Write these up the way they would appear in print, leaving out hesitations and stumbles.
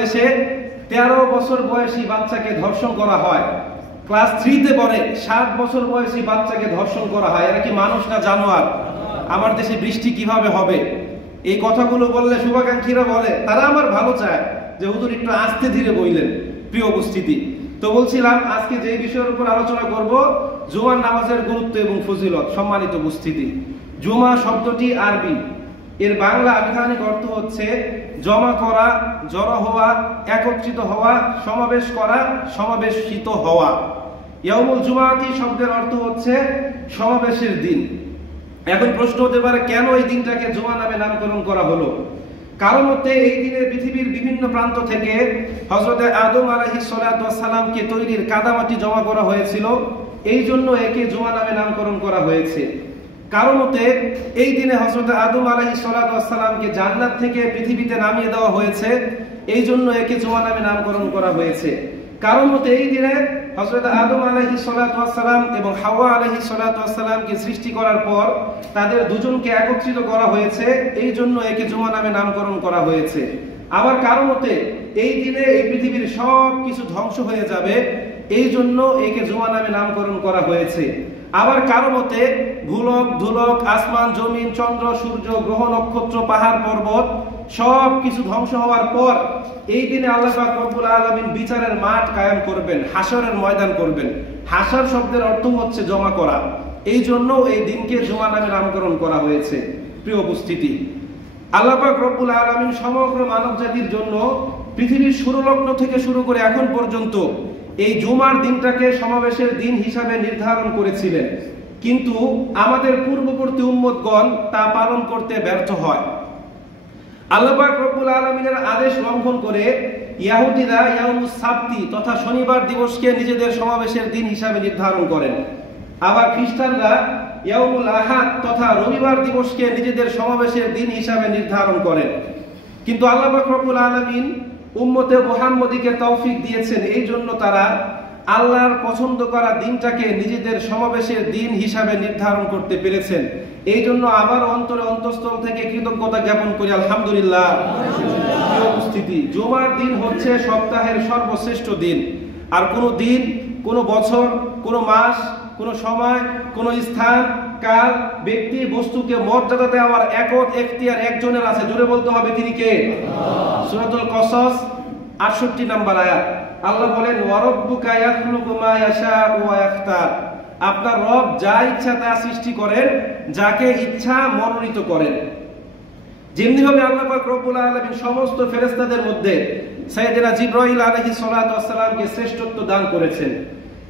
দেশে 13 বছর বয়সী বাচ্চাকে ধর্ষণ করা হয়, ক্লাস 3 তে পড়ে 7 বছর বয়সী বাচ্চাকে ধর্ষণ করা হয়। এরা কি মানুষ না জানোয়ার? আমার দেশে বৃষ্টি কিভাবে হবে? এই কথাগুলো বললে শুভাকাঙ্ক্ষীরা বলে তারা আমার ভালো চায় যে হুজুর একটু আস্তে ধীরে বললেন। প্রিয় উপস্থিতি, তো বলছিলাম আজকে যে বিষয়ের উপর আলোচনা করব, জুমার নামাজের গুরুত্ব এবং ফজিলত। সম্মানিত উপস্থিতি, জুমা শব্দটি আরবি, এর বাংলা আবিধানিক অর্থ হচ্ছে জমা করা, জড়ো হওয়া, একত্রিত হওয়া, সমাবেশ করা, সমাবেশিত হওয়া। ইয়াউমুল জুমাআতি শব্দের অর্থ হচ্ছে সমাবেশের দিন। এখন প্রশ্ন হতে পারে কেন এই দিনটাকে জুমা নামে নামকরণ করা হলো? কারণ হতে এই দিনে পৃথিবীর বিভিন্ন প্রান্ত থেকে হযরত আদম আলাইহিস সালাতু ওয়াস সালামকে তৈরির কাদামাটি জমা করা হয়েছিল, এই জন্য একে জুমা নামে নামকরণ করা হয়েছে। কারণ হতে এই দিনে হযরত আদম আলাইহিস সালাতু ওয়াস সালামকে জান্নাত থেকে পৃথিবীতে নামিয়ে দেওয়া হয়েছে, এই জন্য একে জুমা নামে নামকরণ করা হয়েছে। কারণ হতে এই দিনে হযরত আদম আলাইহিস সালাতু ওয়াস সালাম এবং হাওয়া আলাইহিস সালাতু ওয়াস সালামকে সৃষ্টি করার পর তাদের দুজনকে একত্রিত করা হয়েছে, এই জন্য একে জুমা নামে নামকরণ করা হয়েছে। আবার কারণ হতে এই দিনে এই পৃথিবীর সব কিছু ধ্বংস হয়ে যাবে, এই জন্য একে জুমা নামে নামকরণ করা হয়েছে। আবার কারণ হতে ভূলোক, ধুলোক, আসমান, জমিন, চন্দ্র, সূর্য, গ্রহ, নক্ষত্র, পাহাড়, পর্বত সব কিছু ধ্বংস হওয়ার পর এই দিনে আল্লাহ পাক রব্বুল আলামিন বিচারের মাঠ কায়েম করবেন, হাসরের ময়দান করবেন। হাসর শব্দের অর্থ হচ্ছে জমা করা, এই জন্য এই দিনকে জুমা নামে নামকরণ করা হয়েছে। প্রিয় উপস্থিতি, আল্লাহ পাক রব্বুল আলামিন সমগ্র মানব জাতির জন্য পৃথিবীর শুরুলগ্ন থেকে শুরু করে এখন পর্যন্ত এই জুমার দিনটাকে সমাবেশের দিন হিসাবে নির্ধারণ করেছিলেন, কিন্তু আমাদের পূর্ববর্তী উম্মতগণ তা পালন করতে ব্যর্থ হয়। আল্লাহ পাক রব্বুল আলামিনের আদেশ লঙ্ঘন করে ইহুদিরা ইয়াউমুস সাবতি তথা শনিবার দিবসকে নিজেদের সমাবেশের দিন হিসাবে নির্ধারণ করেন। আবার খ্রিস্টানরা ইয়াউমুল আহাদ তথা রবিবার দিবসকে নিজেদের সমাবেশের দিন হিসাবে নির্ধারণ করেন। কিন্তু আল্লাহ পাক রব্বুল আলামিন উম্মতে মুহাম্মদীকে তৌফিক দিয়েছেন, এই জন্য তারা আল্লাহর পছন্দ করা দিনটাকে নিজেদের সমাবেশের দিন হিসাবে নির্ধারণ করতে পেরেছেন। এই জন্য আবার অন্তরে অন্তঃস্থল থেকে কৃতজ্ঞতা জ্ঞাপন করি, আলহামদুলিল্লাহ। উপস্থিতি, জুমার দিন হচ্ছে সপ্তাহের সর্বশ্রেষ্ঠ দিন। আর কোনো দিন, কোনো বছর, কোনো মাস, কোনো সময়, কোনো স্থান, কাল, ব্যক্তি, বস্তুকে মর্যাদা দেওয়ার একক এখতিয়ার একজনের আছে। জোরে বলতে হবে, তিনি কে? সূরাতুল কসস 68 নম্বর আয়াত। আল্লাহ বলেন, ওয়া রাব্বুকা ইয়াখলুকু মা ইয়াশাউ ওয়া ইয়াখতার। আপনার রব যা ইচ্ছা তা সৃষ্টি করেন, যাকে ইচ্ছা মনোনীত করেন। যেমনি ভাবে আল্লাহ পাক রব্বুল আলামিন সমস্ত ফেরেশতাদের মধ্যে সাইয়েদনা জিবরাইল আলাইহিস সালাতু ওয়াস সালামকে শ্রেষ্ঠত্ব দান করেছেন।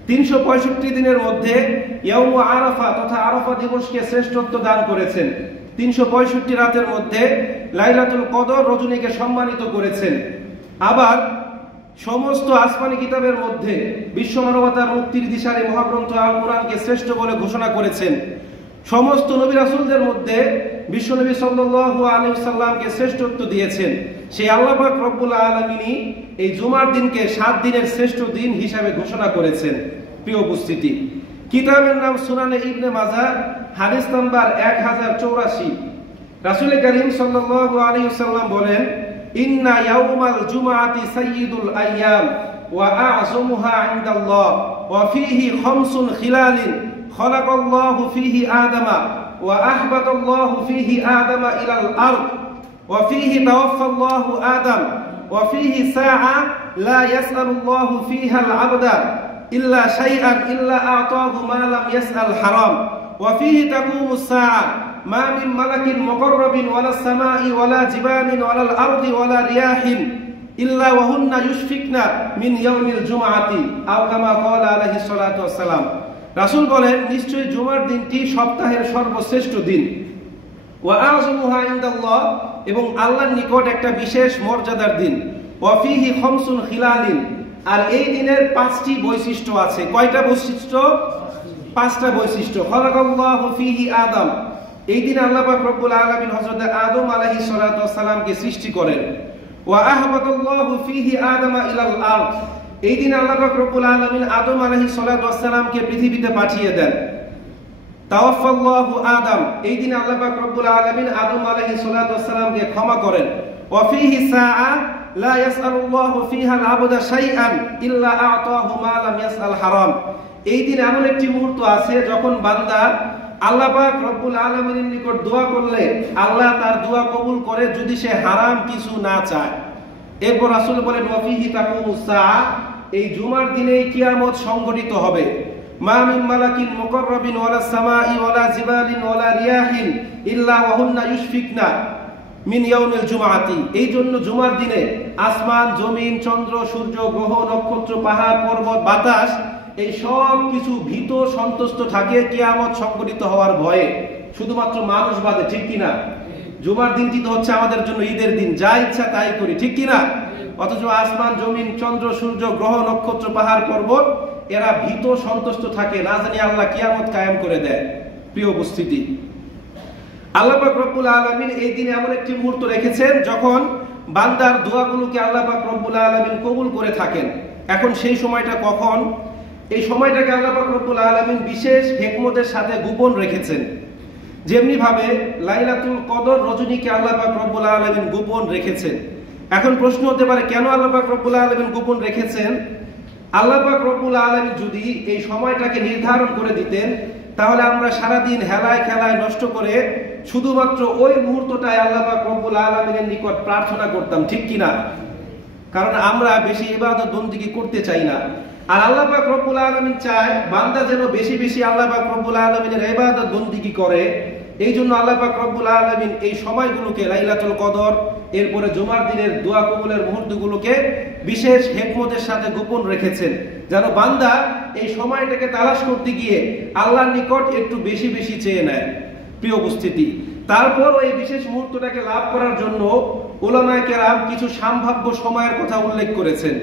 365 দিনের মধ্যে ইয়াউমু আরাফা তথা আরাফা দিবসকে শ্রেষ্ঠত্ব দান করেছেন। 365 রাতের মধ্যে লাইলাতুল কদর রজনীকে সম্মানিত করেছেন। আবার সমস্ত আসমানি কিতাবের মধ্যে বিশ্ব মানবতার মুক্তির দিশারি মহাগ্রন্থ আল কুরআনকে শ্রেষ্ঠ বলে ঘোষণা করেছেন। সমস্ত নবী রাসূলদের মধ্যে বিশ্বনবী সাল্লাল্লাহু আলাইহি ওয়াসাল্লামকে শ্রেষ্ঠত্ব দিয়েছেন। সেই আল্লাহ পাক রব্বুল আলামিনই এই জুমার দিনকে 7 দিনের শ্রেষ্ঠ দিন হিসাবে ঘোষণা করেছেন। প্রিয় উপস্থিতি, কিতাবের নাম সুনানে ইবনে মাজাহ, হাদিস নাম্বার 1084। রাসূল করিম সাল্লাল্লাহু আলাইহি ওয়াসাল্লাম বলেন, ইন্না ইয়াউমাল জুমআতি সাইয়্যিদুল আইয়াম ওয়া আ'যামুহা ইনদাল্লাহ ওয়া ফীহি খামসুন খিলালিন খালাকাল্লাহু ফীহি আদামা ওয়া আহবাতাল্লাহু ফীহি আদামা ইলাল আরদ ওয়া ফীহি তাওয়াফাল্লাহু আদম ওয়া ফীহি সাআ লা ইয়াসআলুল্লাহু ফীহাল আবদা ইল্লা শাইআন ইল্লা আ'তাহু মা লাম ইয়াসআল হারাম ওয়া ফীহি তাকুমুস সাআ মা মিন মালাকিন মুকাররাবিন ওয়ালা সামাই ওয়ালা জিবালিন ওয়ালাল আরদি ওয়ালা রিয়াহিন ইল্লা ওয়া হুন্না ইউশফিকনা মিন ইয়াউমিল জুমআতি আও কামা ক্বালা আলাইহিস সালাতু ওয়াস সালাম। রাসূল বলেন, নিশ্চয়ই জুমার দিনটি সপ্তাহের সর্বশ্রেষ্ঠ দিন। ওয়া আ'যামুহা ইনদাল্লাহ, এবং আল্লাহর নিকট একটা বিশেষ মর্যাদার দিন। ওয়া ফীহি খামসুন খিলালিন, আর এই দিনের 5টি বৈশিষ্ট্য আছে। কয়টা বৈশিষ্ট্য? 5টা বৈশিষ্ট্য। খালাকাল্লাহু ফীহি আদম, এই দিন আল্লাহ পাক রব্বুল আলামিন হযরত আদম আলাইহিস সালাতু ওয়াস সালামকে সৃষ্টি করেন। ওয়া আহবাতাল্লাহু ফীহি আদামা ইলাল আরদ, এই দিন আল্লাহ পাক রব্বুল আলামিন আদম আলাইহিস সালাতু ওয়াস সালামকে পৃথিবীতে পাঠিয়ে দেন। তাওয়াফাল্লাহু আদম, এই দিন আল্লাহ পাক রব্বুল আলামিন আদম আলাইহিস সালাতু ওয়াস সালামকে ক্ষমা করেন। ওয়া ফীহি সাআ লা ইয়াসআলুল্লাহু ফিহা আল-আবদা শাইআন ইল্লা আ'তাহু মা লাম ইয়াসআল হারাম। এই দিন এমন একটি মুহূর্ত আছে যখন বান্দা আল্লাহ পাক রব্বুল আলামিনের নিকট দোয়া করলে আল্লাহ তার দোয়া কবুল করে যদি সে হারাম কিছু না চায়। এরপর রাসূল বলেন ওয়া ফিহি তাকুমুস সাআ, এই জুমার দিনে কিয়ামত সংঘটিত হবে। মা মিন মালাকিন মুকাররাবিন ওয়ালা সামাই ওয়ালা জিবালিন ওয়ালা রিয়াহিন ইল্লা ওয়া হুন্না ইউশফিকনা মিন ইয়াউমিল জুমআতি। এই জন্য জুমার দিনে আসমান, জমিন, চন্দ্র, সূর্য, গ্রহ, নক্ষত্র, পাহাড়, পর্বত, বাতাস এই সব কিছু ভীত সন্তুষ্ট থাকে কিয়ামত সংঘটিত হওয়ার ভয়ে, শুধুমাত্র মানুষ বাদে। ঠিক কিনা? জুমার দিনটি তো হচ্ছে আমাদের জন্য ঈদের দিন, যা ইচ্ছা তাই করি, ঠিক কিনা? অথচ আসমান, জমিন, চন্দ্র, সূর্য, গ্রহ, নক্ষত্র, পাহাড়, পর্বত এরা ভীত সন্তুষ্ট থাকে, না জানি আল্লাহ কিয়ামত কায়েম করে দেয়। প্রিয় উপস্থিতি, আল্লাহ পাক রব্বুল আলামিন এই দিনে এমন একটি মুহূর্ত রেখেছেন যখন বান্দার দোয়াগুলোকে আল্লাহ পাক রব্বুল আলামিন কবুল করে থাকেন। এখন সেই সময়টা কখন? এই সময়টাকে আল্লাহ পাক রব্বুল আলামিন বিশেষ হিকমতের সাথে গোপন রেখেছেন। যেমনি ভাবে লাইলাতুল কদর রজনীকে আল্লাহ পাক রব্বুল আলামিন গোপন রেখেছেন। এখন প্রশ্ন হতে পারে কেন আল্লাহ পাক রব্বুল আলামিন গোপন রেখেছেন? আল্লাহ পাক রব্বুল আলামিন যদি এই সময়টাকে নির্ধারণ করে দিতেন তাহলে আমরা সারা দিন হেলায় খেলায় নষ্ট করে শুধুমাত্র ওই মুহূর্তটাই আল্লাহ পাক রব্বুল আলামিনের নিকট প্রার্থনা করতাম, ঠিক কিনা? কারণ আমরা বেশি ইবাদত বন্দেগী করতে চাই না। আর আল্লাহ পাক রব্বুল আলামিন চায় বান্দা যেন বেশি বেশি আল্লাহ পাক রব্বুল আলামিনের ইবাদত বন্দেগী করে। এই জন্য আল্লাহ পাক রব্বুল আলামিন এই সময়গুলোকে লাইলাতুল কদর, এরপরে জুমার দিনের দোয়া কবুলের মুহূর্তগুলোকে বিশেষ হিকমতের সাথে গোপন রেখেছেন, যেন বান্দা এই সময়টাকে তালাশ করতে গিয়ে আল্লাহর নিকট একটু বেশি বেশি চেয়ে নেয়। প্রিয় উপস্থিতি, তারপর এই বিশেষ মুহূর্তটাকে লাভ করার জন্য উলামায়ে কেরাম কিছু সম্ভাব্য সময়ের কথা উল্লেখ করেছেন।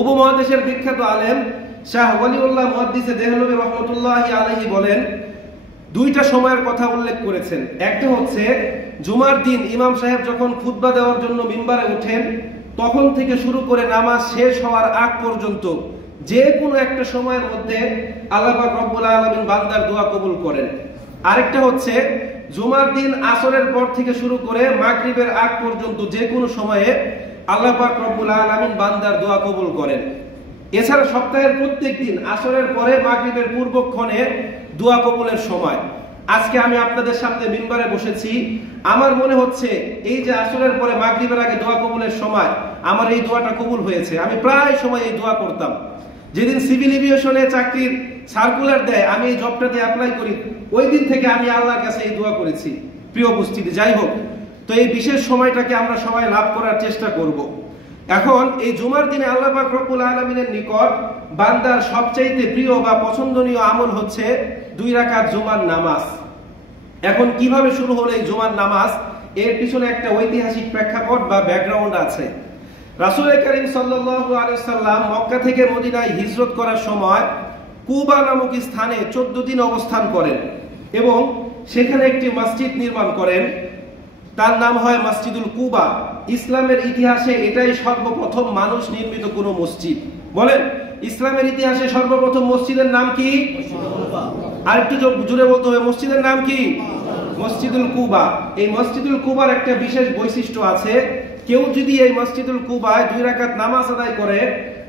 উপমহাদেশের বিখ্যাত আলেম শাহ ওয়ালিউল্লাহ মুহাদ্দিসে দেহলভী রাহমাতুল্লাহি আলাইহি বলেন, দুইটা সময়ের কথা উল্লেখ করেছেন। একটা হচ্ছে জুমার দিন ইমাম সাহেব যখন খুতবা দেওয়ার জন্য মিম্বারে ওঠেন তখন থেকে শুরু করে নামাজ শেষ হওয়ার আগ পর্যন্ত যে কোনো একটা সময়ের মধ্যে আল্লাহ পাক রব্বুল আলামিন বান্দার দোয়া কবুল করেন। আরেকটা হচ্ছে জুমার দিন আসরের পর থেকে শুরু করে মাগরিবের আগ পর্যন্ত যে কোনো সময়ে আল্লাহ পাক রব্বুল আলামিন বান্দার দোয়া কবুল করেন। এছাড়া সপ্তাহের প্রত্যেক দিন আসরের পরে মাগরিবের পূর্বক্ষণে দোয়া কবুলের সময়। আজকে আমি আপনাদের সামনে মিম্বারে বসেছি, আমার মনে হচ্ছে এই যে আসরের পরে মাগরিবের আগে দোয়া কবুলের সময় আমার এই দোয়াটা কবুল হয়েছে। আমি প্রায় সময় এই দোয়া করতাম। যেদিন সিভিল এভিয়েশনে চাকরির সার্কুলার দেয় আমি এই জবটাতে অ্যাপ্লাই করি, ওই দিন থেকে আমি আল্লাহর কাছে এই দোয়া করেছি। প্রিয় উপস্থিতি, যাই হোক, তো এই বিশেষ সময়টাকে আমরা সবাই লাভ করার চেষ্টা করব। এখন এই জুমার দিনে আল্লাহ পাক রব্বুল আলামিনের নিকট বান্দার সবচাইতে প্রিয় বা পছন্দনীয় আমল হচ্ছে 2 রাকাত জুমার নামাজ। এখন কিভাবে শুরু হলো এই জুমার নামাজ? এর পিছনে একটা ঐতিহাসিক প্রেক্ষাপট বা ব্যাকগ্রাউন্ড আছে। রাসূল কারীম সাল্লাল্লাহু আলাইহি সাল্লাম মক্কা থেকে মদিনায় হিজরত করার সময় কুবা নামক স্থানে 14 দিন অবস্থান করেন এবং সেখানে একটি মসজিদ নির্মাণ করেন। তার নাম হয় মসজিদুল কুবা। ইসলামের ইতিহাসে এটাই সর্বপ্রথম মানুষ নির্মিত কোনো মসজিদ। বলেন, ইসলামের ইতিহাসে সর্বপ্রথম মসজিদের নাম কি? আর একটু জোরে বলতে হবে, মসজিদের নাম কি? মসজিদুল কুবা। এই মসজিদুল কুবার একটা বিশেষ বৈশিষ্ট্য আছে। কেউ যদি এই মসজিদুল কুবায় 2 রাকাত নামাজ আদায় করে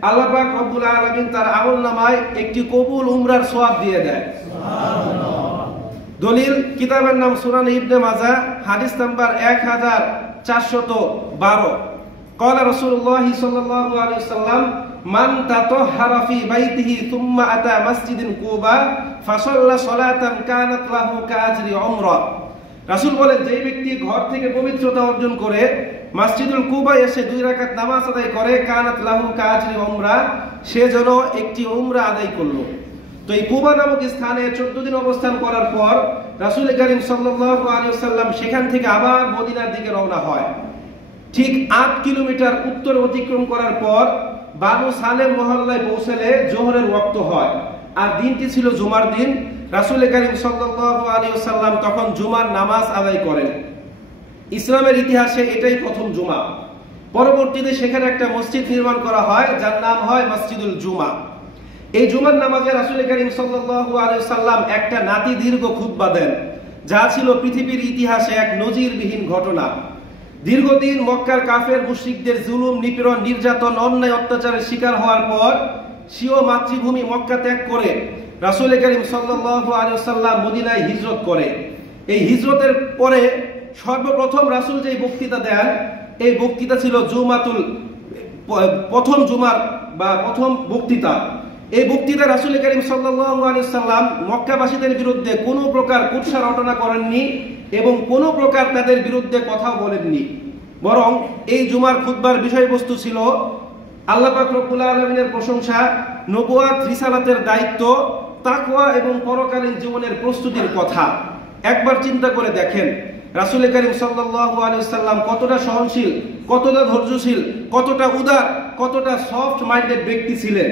আল্লাহ পাক রব্বুল আলামিন তার আমলনামায় একটি কবুল উমরার সওয়াব দিয়ে দেয়। দলিল কিতাবের নাম সুনান ইবনে মাজাহ, হাদিস নাম্বার 1412। قال رسول الله صلى الله عليه وسلم من تطهر في بيته ثم اتى مسجد كوبا فصلى صلاه كانت له كاجر عمره। রাসূল বলেন, যে ব্যক্তি ঘর থেকে পবিত্রতা অর্জন করে মসজিদুল কুবায় এসে 2 রাকাত নামাজ আদায় করে কানাত লাহু কাজরি উমরা, সে যেন একটি উমরা আদায় করলো। তো এই কুবা নামক স্থানে 14 দিন অবস্থান করার পর রাসূল কারীম সাল্লাল্লাহু আলাইহি ওয়াসাল্লাম সেখান থেকে আবার মদিনার দিকে রওনা হয়। ঠিক 8 কিলোমিটার উত্তর অতিক্রম করার পর বানু সালেম মহল্লায় পৌঁছলে জোহরের ওয়াক্ত হয়। আর দিনটি ছিল জুমার দিন। রাসূল কারীম সাল্লাল্লাহু আলাইহি ওয়াসাল্লাম তখন জুমার নামাজ আদায় করেন। ইসলামের ইতিহাসে এটাই প্রথম জুমা। পরবর্তীতে সেখানে একটা মসজিদ নির্মাণ করা হয় যার নাম হয় মসজিদুল জুমা। এই জুমার নামাজে রাসূল কারীম সাল্লাল্লাহু আলাইহি ওয়াসাল্লাম একটা নাতি দীর্ঘ খুতবা দেন, যা ছিল পৃথিবীর ইতিহাসে এক নজিরবিহীন ঘটনা। দীর্ঘদিন মক্কার কাফের মুশরিকদের জুলুম, নিপীড়ন, নির্যাতন, অন্যায় অত্যাচারের শিকার হওয়ার পর স্বীয় মাতৃভূমি মক্কা ত্যাগ করে রাসূল করিম সাল্লাল্লাহু আলাইহি ওয়াসাল্লাম মদিনায় হিজরত করে। এই হিজরতের পরে সর্বপ্রথম রাসূল যে বক্তৃতা দেন, এই বক্তৃতা ছিল প্রথম জুমার বা প্রথম বক্তৃতা। এই বক্তৃতায় রাসূল করিম সাল্লাল্লাহু আলাইহি ওয়াসাল্লাম মক্কাবাসীদের বিরুদ্ধে কোনো প্রকার কুৎসা রটনা করেননি এবং কোনো প্রকার তাদের বিরুদ্ধে কথাও বলেননি। বরং এই জুমার খুতবার বিষয়বস্তু ছিল আল্লাহ পাক রব্বুল আলামিনের প্রশংসা, নবুয়াত রিসালাতের দায়িত্ব, তাকওয়া এবং পরকালীন জীবনের প্রস্তুতির কথা। একবার চিন্তা করে দেখেন রাসূল করিম সাল্লাল্লাহু আলাইহি ওয়াসাল্লাম কতটা সহনশীল, কতটা ধৈর্যশীল, কতটা উদার, কতটা সফট মাইন্ডেড ব্যক্তি ছিলেন,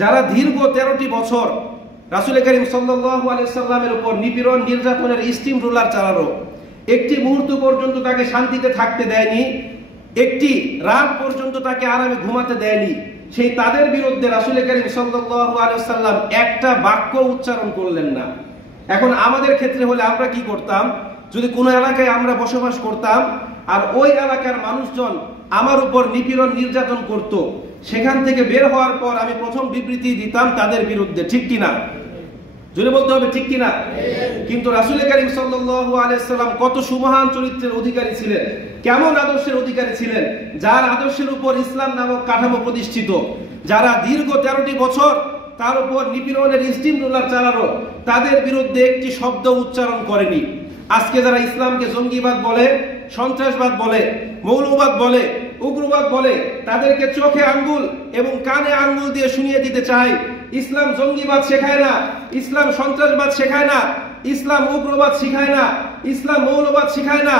যারা দীর্ঘ 13টি বছর রাসূল করিম সাল্লাল্লাহু আলাইহি ওয়াসাল্লামের উপর নিপীড়ন, নির্যাতনের স্টিম রুলার চালালো। একটি মুহূর্ত পর্যন্ত তাকে শান্তিতে থাকতে দেয়নি, একটি রাত পর্যন্ত তাকে আরামে ঘুমাতে দেয়নি। সেই তাদের বিরুদ্ধে রাসূল করিম সাল্লাল্লাহু আলাইহি ওয়াসাল্লাম একটা বাক্য উচ্চারণ করলেন না। এখন আমাদের ক্ষেত্রে হলে আমরা কি করতাম? যদি কোনো এলাকায় আমরা বসবাস করতাম আর ওই এলাকার মানুষজন আমার উপর নিপীড়ন, নির্যাতন করত, সেখান থেকে বের হওয়ার পর আমি প্রথম বিবৃতি দিতাম তাদের বিরুদ্ধে, ঠিক কিনা? জোরে বলতে হবে, ঠিক কিনা? কিন্তু রাসূল করিম সাল্লাল্লাহু আলাইহি ওয়াসাল্লাম কত সুমহান চরিত্রের অধিকারী ছিলেন, কেমন আদর্শের অধিকারী ছিলেন, যার আদর্শের উপর ইসলাম নামক কাঠামো প্রতিষ্ঠিত, যারা দীর্ঘ 13টি বছর তার উপর নিপীড়নের স্টিম রোলার চালালো, তাদের বিরুদ্ধে একটি শব্দ উচ্চারণ করেনি। আজকে যারা ইসলামকে জঙ্গিবাদ বলে, সন্ত্রাসবাদ বলে, মৌলবাদ বলে, উগ্রবাদ বলে, তাদেরকে চোখে আঙ্গুল এবং কানে আঙ্গুল দিয়ে শুনিয়ে দিতে চায় ইসলাম জঙ্গিবাদ শেখায় না, ইসলাম সন্ত্রাসবাদ শেখায় না, ইসলাম উগ্রবাদ শিখায় না, ইসলাম মৌলবাদ শিখায় না,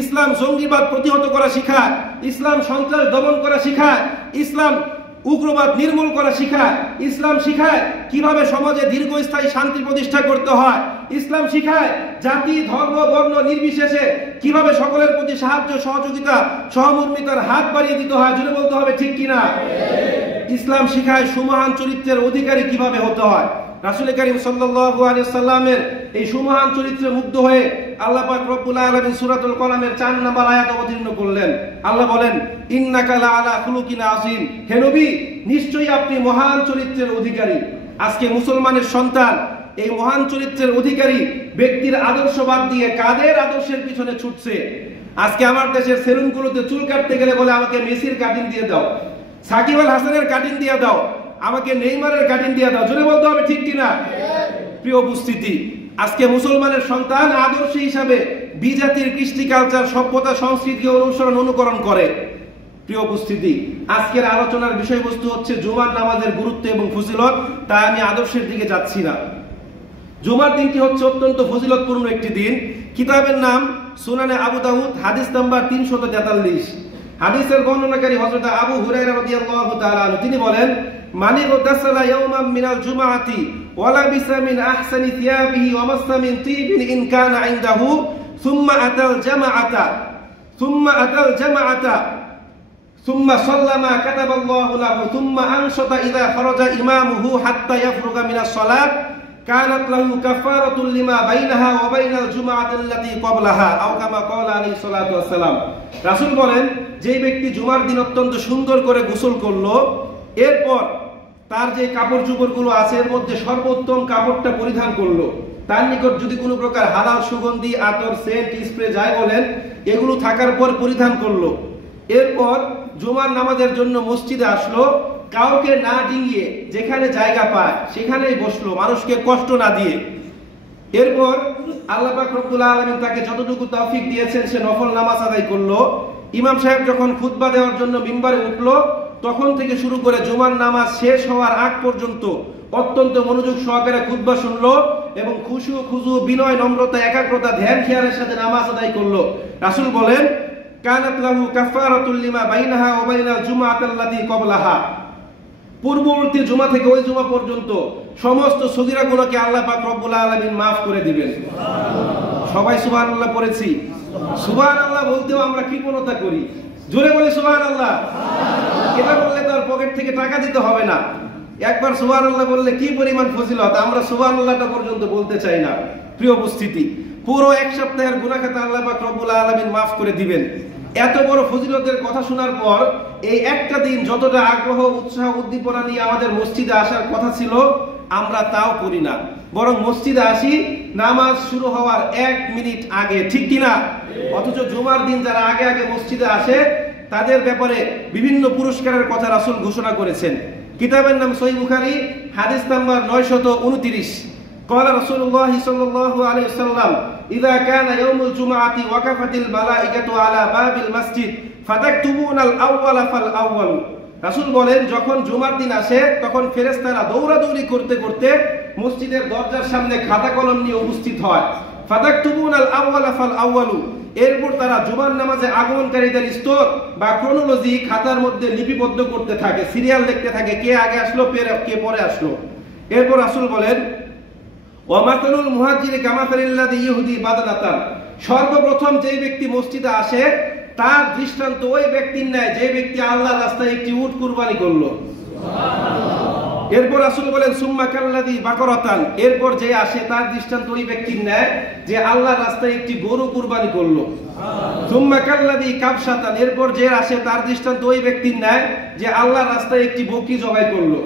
ইসলাম জঙ্গিবাদ প্রতিহত করা শিখায়, ইসলাম সন্ত্রাস দমন করা শিখায়, ইসলাম উগ্রবাদ নির্মূল করা শিখায়, ইসলাম শিখায় কিভাবে সমাজে দীর্ঘস্থায়ী শান্তি প্রতিষ্ঠা করতে হয়, ইসলাম শিখায় জাতি, ধর্ম, বর্ণ নির্বিশেষে কিভাবে সকলের প্রতি সাহায্য, সহযোগিতা, সহমর্মিতার হাত বাড়িয়ে দিতে হয়। জোরে বলতে হবে, ঠিক কিনা? ইসলাম শিখায় সুমহান চরিত্রের অধিকারী কিভাবে হতে হয়। রাসূল করিম সাল্লাল্লাহু আলাইহি ওয়াসাল্লামের এই সুমহান চরিত্রে মুগ্ধ হয়ে আল্লাহ পাক রব্বুল আলামিন সূরাতুল কলামের 4 নম্বর আয়াত অবতীর্ণ করলেন। আল্লাহ বলেন, ইন্নাকা লাআলা খুলুকিন আযীম, হে নবী, নিশ্চয়ই আপনি মহান চরিত্রের অধিকারী। আজকে মুসলমানের সন্তান এই মহান চরিত্রের অধিকারী ব্যক্তির আদর্শ বাদ দিয়ে কাদের আদর্শের পিছনে ছুটছে? আজকে আমার দেশের সেলুনগুলোতে চুল কাটতে গেলে বলে আমাকে মেসির কাটিং দিয়ে দাও, সাকিব আল হাসানের কাটিং দিয়ে দাও, আমাকে নেইমারের কাটিং দিয়ে দাও। জোরে বলতে হবে, ঠিক কিনা? প্রিয় উপস্থিতি, আজকে মুসলমানের সন্তান আদর্শ হিসাবে বিজাতির কৃষ্টি, কালচার, সভ্যতা, সংস্কৃতিকে অনুকরণ করে। প্রিয় উপস্থিতি, আজকের আলোচনার বিষয়বস্তু হচ্ছে জুমার নামাজের গুরুত্ব এবং ফজিলত। তাই আমি আদর্শের দিকে যাচ্ছি না। জুমার দিনটি হচ্ছে অত্যন্ত ফজিলতপূর্ণ একটি দিন। কিতাবের নাম সুনানে আবু দাউদ, হাদিস নাম্বার 343। হাদিসের বর্ণনাকারী হযরত আবু হুরায়রা রাদিয়াল্লাহু তাআলা আনহু, তিনি বলেন, মানি গতাসালা ইয়াওমান মিনাল জুমআতি ওয়া লাবিসা মিন আহসানি থিয়াবিহি ওয়া মাসসা মিন তিবিন ইন কানা ইনদাহু সুম্মা আতাল জামাআতা সুম্মা সাল্লামা কাতাবাল্লাহু লাহু সুম্মা আনশাতা ইযা খারাজা ইমামুহু হাত্তা ইয়াফরুগা মিনাস সালাত কানাত লাহু কাফারাতুল লিমা বাইনাহা ওয়া বাইনাল জুমআতি আল্লাতী ক্বাবলাহা আও কামা ক্বালা আলাইহিস সালাতু ওয়াস সালাম। রাসূল বলেন, যে ব্যক্তি জুমার দিন অত্যন্ত সুন্দর করে গোসল করলো, এরপর তার যে কাপড় চোপড়গুলো আছে এর মধ্যে সর্বোত্তম কাপড়টা পরিধান করলো, তার নিকট যদি কোনো প্রকার হালাল সুগন্ধি, আতর, সেন্ট, স্প্রে যাই বলেন এগুলো থাকার পর পরিধান করলো, এরপর জুমার নামাজের জন্য মসজিদে আসলো, কাউকে না ডিঙিয়ে যেখানে জায়গা পায় সেখানেই বসলো, মানুষকে কষ্ট না দিয়ে। এরপর আল্লাহ পাক রব্বুল আলামিন তাকে যতটুকু তৌফিক দিয়েছেন সে নফল নামাজ আদায় করলো। ইমাম সাহেব যখন খুতবা দেওয়ার জন্য মিম্বারে উঠলো, তখন থেকে শুরু করে জুমার নামাজ শেষ হওয়ার আগ পর্যন্ত অত্যন্ত মনোযোগ সহকারে খুতবা শুনলো এবং খুশু, খুজু, বিনয়, নম্রতা, একাগ্রতা, ধ্যান খেয়ালের সাথে নামাজ আদায় করলো। রাসূল বলেন, কানাত লাহু কাফারাতুল লিমা বাইনাহা ওয়া বাইনাল জুমআতাল্লাতী ক্বাবলাহা, পূর্ববর্তী জুমা থেকে ওই জুমা পর্যন্ত সমস্ত সগীরা গুনাহকে আল্লাহ পাক রব্বুল আলামিন maaf করে দিবেন। সবাই সুবহানাল্লাহ পড়েছি। সুবহানাল্লাহ বলতেও আমরা কৃপণতা করি। জোরে বলি সুবহানাল্লাহ। এটা বললে তো আর পকেট থেকে টাকা দিতে হবে না। একবার সুবহানাল্লাহ বললে কি পরিমাণ ফজিলত, আমরা সুবহানাল্লাহটা পর্যন্ত বলতে চাই না। প্রিয় উপস্থিতি, পুরো এক সপ্তাহের গুনাহ খাতা আল্লাহ পাক রব্বুল আলামিন maaf করে দিবেন। এত বড় ফজিলতের কথা শোনার পর এই একটা দিন যতটা আগ্রহ উৎসাহ উদ্দীপনা নিয়ে আমাদের মসজিদে আসার কথা ছিল, আমরা তাও করি না, বরং মসজিদে আসি নামাজ শুরু হওয়ার 1 মিনিট আগে, ঠিক কিনা? অথচ জুমার দিন যারা আগে আগে মসজিদে আসে তাদের ব্যাপারে বিভিন্ন পুরস্কারের কথা রাসূল ঘোষণা করেছেন। কিতাবের নাম সহিহ বুখারী, হাদিস নাম্বার 929। قال رسول الله صلى الله عليه وسلم إذا كان يوم الجمعة وقفت الملائكة على باب المسجد فتكتبون الأول فالأول। রাসূল বলেন, যখন জুমার দিন আসে তখন ফেরেশতারা দৌড়াদৌড়ি করতে করতে মসজিদের দরজার সামনে খাতা কলম নিয়ে উপস্থিত হয়। ফাতাকতুবুনাল আউয়ালা ফাল আউয়ালু, এরপর তারা জুমার নামাজে আগমনকারীদের স্তর বা ক্রোনোলজি খাতার মধ্যে লিপিবদ্ধ করতে থাকে, সিরিয়াল লিখতে থাকে, কে আগে আসলো কে পরে আসলো। এরপর রাসূল বলেন, ওয়া মাতালুল মুহাজ্জিরি কামাতালিল্লাযী ইহুদি বাদানাতান, সর্বপ্রথম যে ব্যক্তি মসজিদে আসে তার দৃষ্টান্ত ওই ব্যক্তির ন্যায় যে ব্যক্তি আল্লাহর রাস্তায় একটি উট কুরবানি করলো। সুবহানাল্লাহ। এরপর রাসূল বলেন, সুম্মা কাল্লাযী বাকরাতান, এরপর যে আসে তার দৃষ্টান্ত ওই ব্যক্তির ন্যায় যে আল্লাহর রাস্তায় একটি গরু কুরবানি করলো। সুবহানাল্লাহ। সুম্মা কাল্লাযী কাবশাতান, এরপর যে আসে তার দৃষ্টান্ত ওই ব্যক্তির ন্যায় যে আল্লাহর রাস্তায় একটি বকরি জবাই করলো।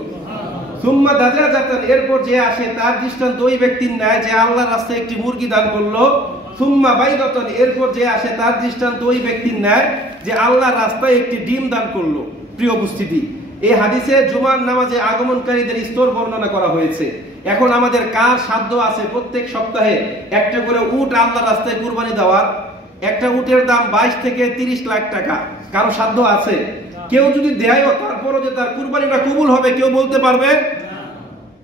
সুম্মা দাজাজাতান, এরপর যে আসে তার দৃষ্টান্ত ওই ব্যক্তির ন্যায় যে আল্লাহর রাস্তায় একটি মুরগি দান করলো। সুম্মা বাইদাতান, এরপর যে আসে তার দৃষ্টান্ত ওই ব্যক্তির ন্যায় যে আল্লাহর রাস্তায় একটি ডিম দান করলো। প্রিয় উপস্থিতি, এই হাদিসে জুমার নামাজে আগমনকারীদের স্তর বর্ণনা করা হয়েছে। এখন আমাদের কার সাধ্য আছে প্রত্যেক সপ্তাহে একটা করে উট আল্লাহর রাস্তায় কুরবানি দেওয়ার? একটা উটের দাম 22 থেকে 30 লাখ টাকা। কারো সাধ্য আছে? কেউ যদি দেয়ও তারপরও যে তার কুরবানিটা কবুল হবে কেউ বলতে পারবে?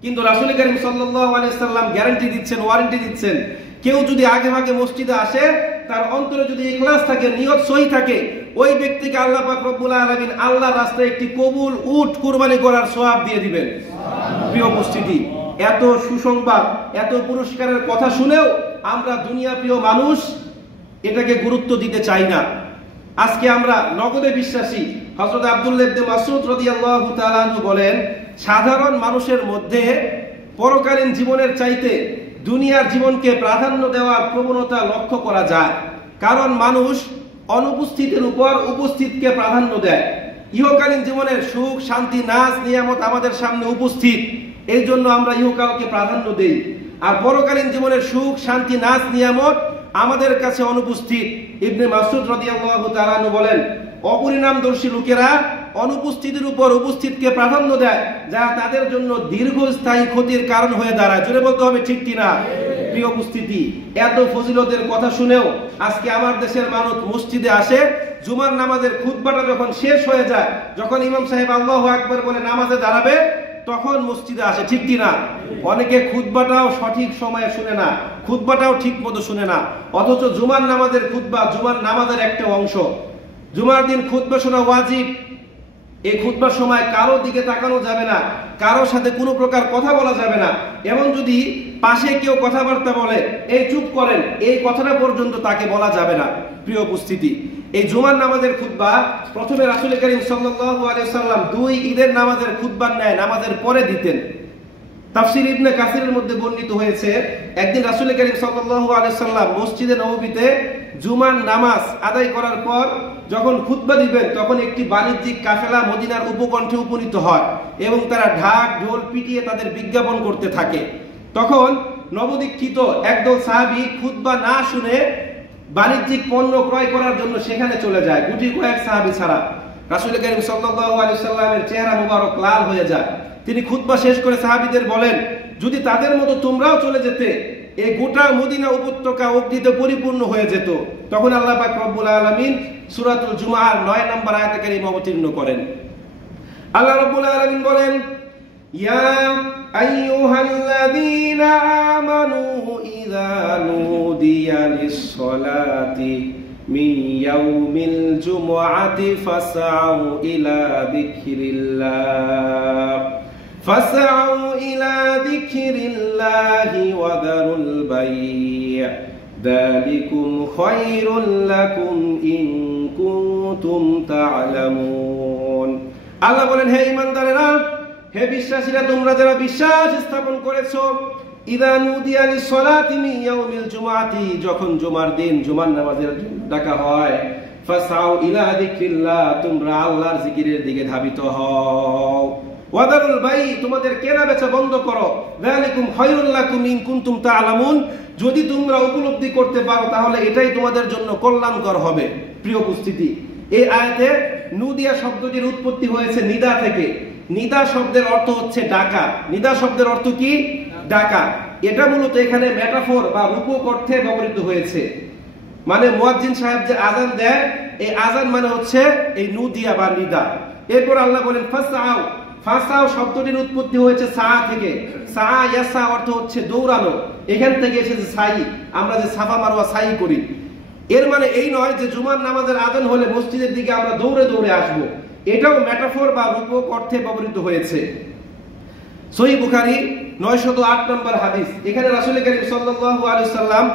কিন্তু রাসূল করিম সাল্লাল্লাহু আলাইহি সাল্লাম গ্যারান্টি দিচ্ছেন, ওয়ারেন্টি দিচ্ছেন, কেউ যদি আগে ভাগে মসজিদে আসে, তার অন্তরে যদি ইখলাস থাকে, নিয়ত সহি থাকে, ওই ব্যক্তিকে আল্লাহ পাক রব্বুল আলামিন আল্লাহর রাস্তায় একটি কবুল উট কুরবানি করার সওয়াব দিয়ে দিবেন। প্রিয় উপস্থিতি, এত সুসংবাদ, এত পুরস্কারের কথা শুনেও আমরা দুনিয়া প্রিয় মানুষ এটাকে গুরুত্ব দিতে চাই না। আজকে আমরা নগদে বিশ্বাসী। হযরত আব্দুল্লাহ ইবনে মাসউদ রাদিয়াল্লাহু তাআলা আনহু বলেন, সাধারণ মানুষের মধ্যে পরকালীন জীবনের চাইতে দুনিয়ার জীবনকে প্রাধান্য দেওয়ার প্রবণতা লক্ষ্য করা যায়। কারণ মানুষ অনুপস্থিতের উপর উপস্থিতকে প্রাধান্য দেয়। ইহকালীন জীবনের সুখ শান্তি নাজ নিয়ামত আমাদের সামনে উপস্থিত, এই জন্য আমরা ইহকালকে প্রাধান্য দেই। আর পরকালীন জীবনের সুখ শান্তি নাজ নিয়ামত আমাদের কাছে অনুপস্থিত। ইবনে মাসউদ রাদিয়াল্লাহু তাআলা আনহু বলেন, অপরিণামদর্শী লোকেরা অনুপস্থিতির উপর উপস্থিতকে প্রাধান্য দেয়, যা তাদের জন্য দীর্ঘস্থায়ী ক্ষতির কারণ হয়ে দাঁড়ায়। জোরে বলতে হবে, ঠিক কিনা? প্রিয় উপস্থিতি, এত ফজিলতের কথা শুনেও আজকে আমার দেশের মানুষ মসজিদে আসে, জুমার নামাজের খুতবাটা যখন শেষ হয়ে যায়, যখন ইমাম সাহেব আল্লাহু আকবার বলে নামাজে দাঁড়াবে, তখন মসজিদে আসে, ঠিক কিনা? অনেকে খুতবাটাও সঠিক সময়ে শুনে না, খুতবাটাও ঠিক মতো শুনে না। অথচ জুমার নামাজের খুতবা জুমার নামাজের একটা অংশ। জুমার দিন খুতবা শোনা ওয়াজিব। এই খুতবার সময় কারো দিকে তাকানো যাবে না, কারোর সাথে কোনো প্রকার কথা বলা যাবে না। এমন যদি পাশে কেউ কথাবার্তা বলে, এই চুপ করেন, এই কথাটা পর্যন্ত তাকে বলা যাবে না। প্রিয় উপস্থিতি, এই জুমার নামাজের খুতবা প্রথমে রাসূল করিম সাল্লাল্লাহু আলাইহি সাল্লাম 2 ঈদের নামাজের খুতবার ন্যায় নামাজের পরে দিতেন। তাফসীর ইবনে কাসিরের মধ্যে বর্ণিত হয়েছে, একদিন রাসূল করিম সাল্লাল্লাহু আলাইহি সাল্লাম মসজিদে নববীতে জুমার নামাজ আদায় করার পর যখন খুতবা দিবেন, তখন একটি বাণিজ্যিক কাফেলা মদিনার উপকণ্ঠে উপনীত হয় এবং তারা ঢাক ঢোল পিটিয়ে তাদের বিজ্ঞাপন করতে থাকে। তখন নবদীক্ষিত একদল সাহাবী খুতবা না শুনে বাণিজ্যিক পণ্য ক্রয় করার জন্য সেখানে চলে যায়, গুটি কয়েক সাহাবী ছাড়া। রাসূল করিম সাল্লাল্লাহু আলাইহি সাল্লামের চেহারা মুবারক লাল হয়ে যায়। তিনি খুতবা শেষ করে সাহাবীদের বলেন, যদি তাদের মতো তোমরাও চলে যেতে, এই গোটা মদিনা উপত্যকা অগ্নিতে পরিপূর্ণ হয়ে যেত। তখন আল্লাহ পাক রব্বুল আলামিন সূরাতুল জুমআর 9 নম্বর আয়াতে কারিমা অবতীর্ণ করেন। আল্লাহ রব্বুল আলামিন বলেন, ইয়া আইয়ুহাল্লাযীনা আমানু ইযা নুদিয়া লিস-সালাতি মিন ইয়াউমিল জুমআতি ফাসআউ ইলা যিকরিল্লাহ فاسعوا إلى ذكر الله وذروا البيع ذلكم خير لكم إن كنتم تعلمون। আল্লাহ বলেন, হে ঈমানদারেরা, হে বিশ্বাসীরা, তোমরা যারা বিশ্বাস স্থাপন করেছো, ইযা নুদিয়া লিস-সালাতি মিন ইয়াউমিল জুমআতি, যখন জুমার দিন জুমার নামাজের ডাকা হয়, ফাসাউ ইলা যিকরিল্লাহ, তোমরা আল্লাহর জিকিরের দিকে ধাবিত হও। ওয়াদারুল বাই, তোমাদের কেনা বেচা বন্ধ করো। যালিকুম খায়রুল লাকুম ইন কুনতুম তা'লামুন, যদি তোমরা উপলব্ধি করতে পারো তাহলে এটাই তোমাদের জন্য কল্যাণকর হবে। প্রিয় উপস্থিতি, এই আয়াতে নুদিয়া শব্দটির উৎপত্তি হয়েছে নিদা থেকে। নিদা শব্দের অর্থ হচ্ছে ডাকা। নিদা শব্দের অর্থ কি? ডাকা। এটা মূলত এখানে মেটাফোর বা রূপক অর্থে ব্যবহৃত হয়েছে। মানে মুয়াজ্জিন সাহেব যে আযান দেয়, এই আযান মানে হচ্ছে এই নুদিয়া বা নিদা। এরপর আল্লাহ বলেন ফাসআউ। ফাসআউ শব্দটির উৎপত্তি হয়েছে সা থেকে। সা ইয়াসা অর্থ হচ্ছে দৌড়ানো। এখান থেকে এসেছে সাই, আমরা যে সাফা মারওয়া সাই করি। এর মানে এই নয় যে জুমার নামাজের আযান হলে মসজিদের দিকে আমরা দৌড়ে দৌড়ে আসব। এটাও মেটাফোর বা রূপক অর্থে ব্যবহৃত হয়েছে। সহিহ বুখারী 908 নম্বর হাদিস, এখানে রাসূল করিম সাল্লাল্লাহু আলাইহি সাল্লাম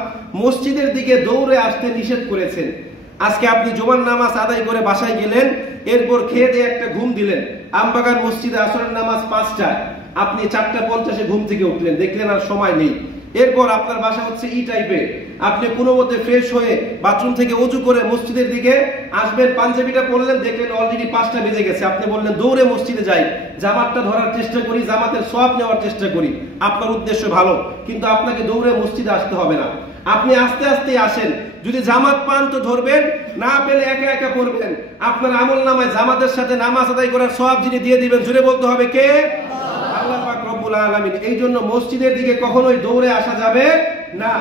মসজিদের দিকে দৌড়ে আসতে নিষেধ করেছেন। আজকে আপনি জুমার নামাজ আদায় করে বাসায় গেলেন, এরপর খেয়ে দিয়ে একটা ঘুম দিলেন। আমবাগান মসজিদে আসরের নামাজ 5টায়, আপনি 4:50 ঘুম থেকে উঠলেন, দেখলেন আর সময় নেই। এরপর আপনার বাসা হচ্ছে ই টাইপের, আপনি কোনো মতে ফ্রেশ হয়ে বাথরুম থেকে ওযু করে মসজিদের দিকে আসবেন, পাঞ্জাবিটা পরলেন, দেখলেন অলরেডি 5টা বেজে গেছে। আপনি বললেন দৌড়ে মসজিদে যাই, জামাতটা ধরার চেষ্টা করি, জামাতের সওয়াব নেওয়ার চেষ্টা করি। আপনার উদ্দেশ্য ভালো, কিন্তু আপনাকে দৌড়ে মসজিদে আসতে হবে না। আপনি আস্তে আস্তে আসেন, যদি জামাত পান তো ধরবেন, না পেলে একা একা পড়বেন। আপনার আমলনামায় জামাতের সাথে নামাজ আদায় করার সওয়াব যিনি দিয়ে দিবেন, জুড়ে বলতে হবে কে? আল্লাহ পাক রব্বুল আলামিন। এই জন্য মসজিদের দিকে কখনোই দৌড়ে আসা যাবে না।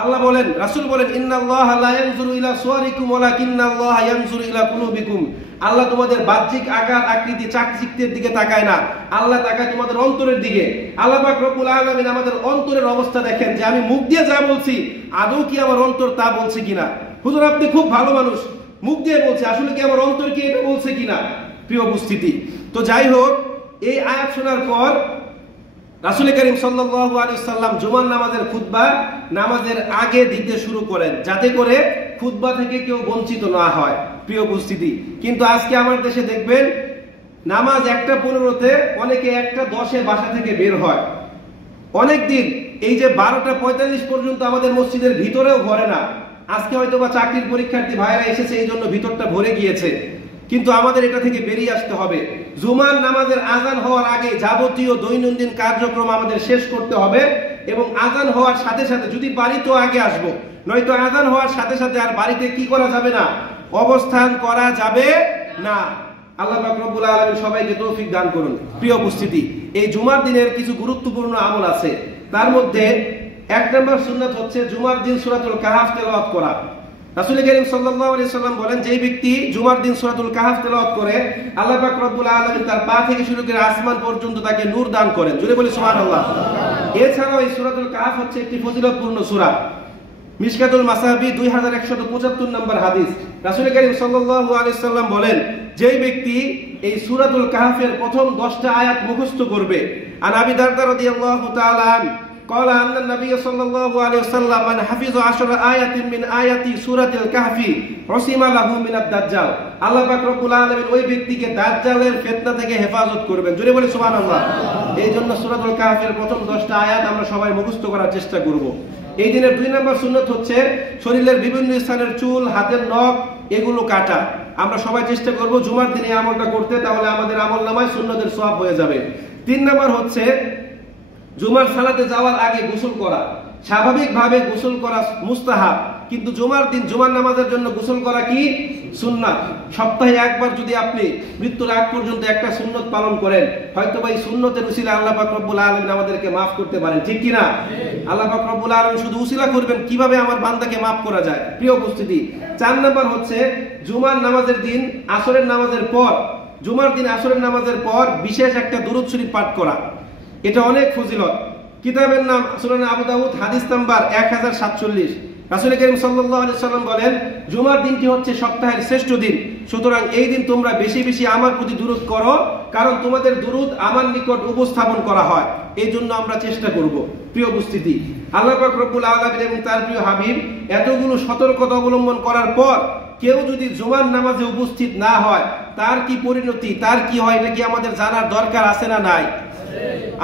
আল্লাহ বলেন, রাসূল বলেন, ইন্নাল্লাহা লা ইয়ানজুরু ইলা সুওয়ারিকুম ওয়ালাকিন্নাল্লাহা ইয়ানজুরু ইলা কুলুবিকুম। আল্লাহ তোমাদের বাহ্যিক আকার আকৃতি চাকচিক্যের দিকে তাকায় না, আল্লাহ তাকায় তোমাদের অন্তরের দিকে। আল্লাহ পাক রব্বুল আলামিন আমাদের অন্তরের অবস্থা দেখেন, যে আমি মুখ দিয়ে যা বলছি আদৌ কি আমার অন্তর তা বলছে কিনা। হুজুর আপনি খুব ভালো মানুষ, মুখ দিয়ে বলছে, আসলে কি আমার অন্তর কি এটা বলছে কিনা? প্রিয় উপস্থিতি, তো যাই হোক, এই আয়াত শোনার পর রাসূল করিম সাল্লাল্লাহু আলাইহি ওয়াসাল্লাম জুমার নামাজের খুতবা নামাজের আগে দিতে শুরু করেন, যাতে করে খুতবা থেকে কেউ বঞ্চিত না হয়। প্রিয় উপস্থিতি, কিন্তু আজকে আমার দেশে দেখবেন নামাজ 1:15-তে, অনেকে 1:10-এ বাসা থেকে বের হয়। অনেকদিন এই যে 12:45 পর্যন্ত আমাদের মসজিদের ভিতরেও ভরে না। আজকে হয়তো বা চাকরির পরীক্ষার্থী ভাইরা এসেছে, এই জন্য ভিতরটা ভরে গিয়েছে। কিন্তু আমাদের এটা থেকে বেরিয়ে আসতে হবে। জুমার নামাজের আযান হওয়ার আগে যাবতীয় দৈনন্দিন কার্যক্রম আমাদের শেষ করতে হবে, এবং আযান হওয়ার সাথে সাথে, যদি পারি তো আগে আসবো, নয়তো আযান হওয়ার সাথে সাথে আর বাড়িতে কি করা যাবে না? অবস্থান করা যাবে না। আল্লাহ পাক রব্বুল আলামিন সবাইকে তৌফিক দান করুন। প্রিয় উপস্থিতি, এই জুমার দিনের কিছু গুরুত্বপূর্ণ আমল আছে। তার মধ্যে 1 নম্বর সুন্নাত হচ্ছে জুমার দিন সূরাতুল কাহফ তেলাওয়াত করা। রাসূল করিম সাল্লাল্লাহু আলাইহি সাল্লাম বলেন, যে ব্যক্তি জুমার দিন সূরাতুল কাহফ তেলাওয়াত করে, আল্লাহ পাক রব্বুল আলামিন তার পা থেকে শুরু করে আসমান পর্যন্ত তাকে নূর দান করেন। জোরে বলি সুবহানাল্লাহ। এছাড়াও এই সূরাতুল কাহফ হচ্ছে একটি ফজিলতপূর্ণ সূরা। মিশকাতুল মাসাবি 2175 নম্বর হাদিস, রাসূল করিম সাল্লাল্লাহু আলাইহি সাল্লাম বলেন, যে ব্যক্তি এই সূরাতুল কাহফের প্রথম 10টা আয়াত মুখস্থ করবে, আন আবি দারদা রাদিয়াল্লাহু তাআলা আনহু قال أن النبي صلى الله عليه وسلم من حفظ 10 آيات من آيات سورة الكهف عصم له من الدجال। আল্লাহ পাক রব্বুল আলামিন ওই ব্যক্তিকে দাজ্জালের ফিতনা থেকে হেফাজত করবেন। জোরে বলি সুবহানাল্লাহ। এই জন্য সূরাতুল কাহফের প্রথম 10টা আয়াত আমরা সবাই মুখস্থ করার চেষ্টা করব। এই দিনের 2 নম্বর সুন্নাত হচ্ছে শরীরের বিভিন্ন স্থানের চুল, হাতের নখ এগুলো কাটা। আমরা সবাই চেষ্টা করব জুমার দিনে আমলটা করতে, তাহলে আমাদের আমলনামায় সুন্নতের সওয়াব হয়ে যাবে। 3 নম্বর হচ্ছে জুমার সালাতে যাওয়ার আগে গোসল করা। স্বাভাবিকভাবে গোসল করা মুস্তাহাব, কিন্তু জুমার দিন জুমার নামাজের জন্য গোসল করা কি সুন্নাত। সপ্তাহে একবার যদি আপনি মৃত্যুর আগ পর্যন্ত একটা সুন্নত পালন করেন, হয়তো এই সুন্নতের উসিলা আল্লাহ পাক রব্বুল আলামিন আমাদেরকে maaf করতে পারেন, ঠিক কি না? আল্লাহ পাক রব্বুল আলামিন শুধু উসিলা করবেন কিভাবে আমার বান্দাকে maaf করা যায়। প্রিয় উপস্থিতি, 4 নম্বর হচ্ছে জুমার নামাজের দিন আসরের নামাজের পর, জুমার দিন আসরের নামাজের পর বিশেষ একটা দুরূদ শরীফ পাঠ করা। এটা অনেক ফজিলত। কিতাবের নাম সুনান আবু দাউদ, হাদিস নাম্বার 1047। রাসূল করিম সাল্লাল্লাহু আলাইহি সাল্লাম বলেন, জুমার দিনটি হচ্ছে সপ্তাহের শ্রেষ্ঠ দিন, সুতরাং এই দিন তোমরা বেশি বেশি আমার প্রতি দুরূদ করো, কারণ তোমাদের দুরূদ আমার নিকট উপস্থাপন করা হয়। এই জন্য আমরা চেষ্টা করব। প্রিয় উপস্থিতি, আল্লাহ পাক রব্বুল আলামিন এবং তার প্রিয় হাবিব এতগুলো সতর্কতা অবলম্বন করার পর কেউ যদি জুমার নামাজে উপস্থিত না হয়, তার কি পরিণতি, তার কি হয়, এটা কি আমাদের জানার দরকার আছে না নাই?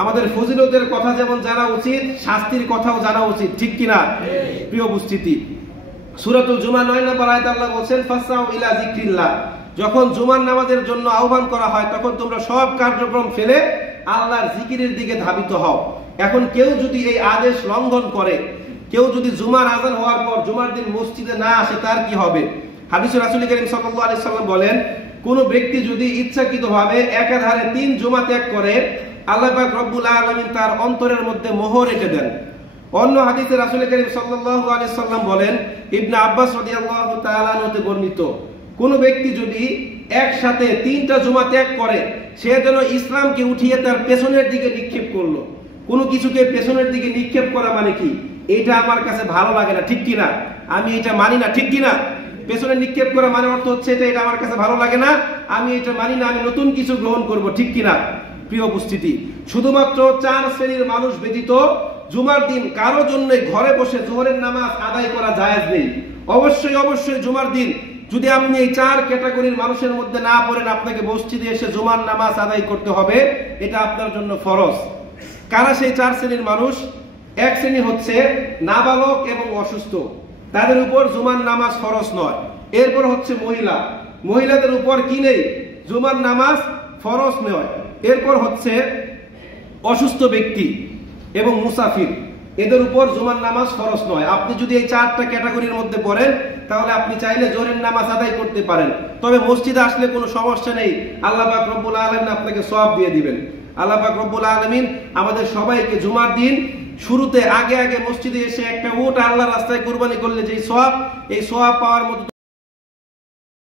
আমাদের ফজিলতের কথা যেমন জানা উচিত, শাস্তির কথাও জানা উচিত, ঠিক কিনা? প্রিয় উপস্থিতি, সূরাতুল জুমা 9 নম্বর আয়াতে আল্লাহ বলেন ফাসাউ ইলা যিকরিল্লাহ, যখন জুমার নামাজের জন্য আহ্বান করা হয় তখন তোমরা সব কার্যক্রম ফেলে আল্লাহর জিকিরের দিকে ধাবিত হও। এখন কেউ যদি এই আদেশ লঙ্ঘন করে, কেউ যদি জুমার আযান হওয়ার পর জুমার দিন মসজিদে না আসে, তার কি হবে? হাদিসে রাসূল করিম সাল্লাল্লাহু আলাইহি সাল্লাম বলেন, কোন ব্যক্তি যদি ইচ্ছাকৃতভাবে একাধারে 3 জুমা ত্যাগ করে, আল্লাহ পাক রব্বুল আলামিন তার অন্তরের মধ্যে মোহর রেখে দেন। অন্য হাদিসে রাসূল করিম সাল্লাল্লাহু আলাইহি সাল্লাম বলেন, ইবনে আব্বাস রাদিয়াল্লাহু তাআলা হতে বর্ণিত, কোন ব্যক্তি যদি একসাথে 3টা জুমা ত্যাগ করে, সে যেন ইসলামকে উঠিয়ে তার পেছনের দিকে নিক্ষেপ করলো। কোনো কিছুকে পেছনের দিকে নিক্ষেপ করা মানে কি? এটা আমার কাছে ভালো লাগে না, ঠিক কিনা? আমি এটা মানি না, ঠিক কিনা? পেছনে নিক্ষেপ করা মানে অর্থ হচ্ছে এটা আমার কাছে ভালো লাগে না, আমি এটা মানি না, আমি নতুন কিছু গ্রহণ করব, ঠিক কিনা? প্রিয় উপস্থিতি, শুধুমাত্র 4 শ্রেণীর মানুষ ব্যতীত জুমার দিন কারো জন্য ঘরে বসে জোহরের নামাজ আদায় করা জায়েজ নেই। অবশ্যই জুমার দিন যদি আপনি এই 4 ক্যাটাগরির মানুষের মধ্যে না পড়েন, আপনাকে মসজিদে এসে জুমার নামাজ আদায় করতে হবে, এটা আপনার জন্য ফরজ। কারা সেই 4 শ্রেণীর মানুষ? এক শ্রেণী হচ্ছে নাবালক এবং অসুস্থ, তাদের উপর জুমার নামাজ ফরজ নয়। এরপর হচ্ছে মহিলাদের উপর কি নেই? জুমার নামাজ ফরজ নয়। এরপর হচ্ছে অসুস্থ ব্যক্তি এবং মুসাফির, এদের উপর জুমার নামাজ ফরজ নয়। আপনি যদি এই 4টা ক্যাটাগরির মধ্যে পড়েন, তাহলে আপনি চাইলে জোহরের নামাজ আদায় করতে পারেন, তবে মসজিদে আসলে কোনো সমস্যা নেই, আল্লাহ পাক রব্বুল আলামিন আপনাকে সওয়াব দিয়ে দিবেন। আল্লাহ পাক রব্বুল আলামিন আমাদের সবাইকে জুমার দিন শুরুতে আগে মসজিদে এসে একটা উট আল্লাহর রাস্তায় কুরবানি করলে যেই সওয়াব, এই সওয়াব পাওয়ার মতো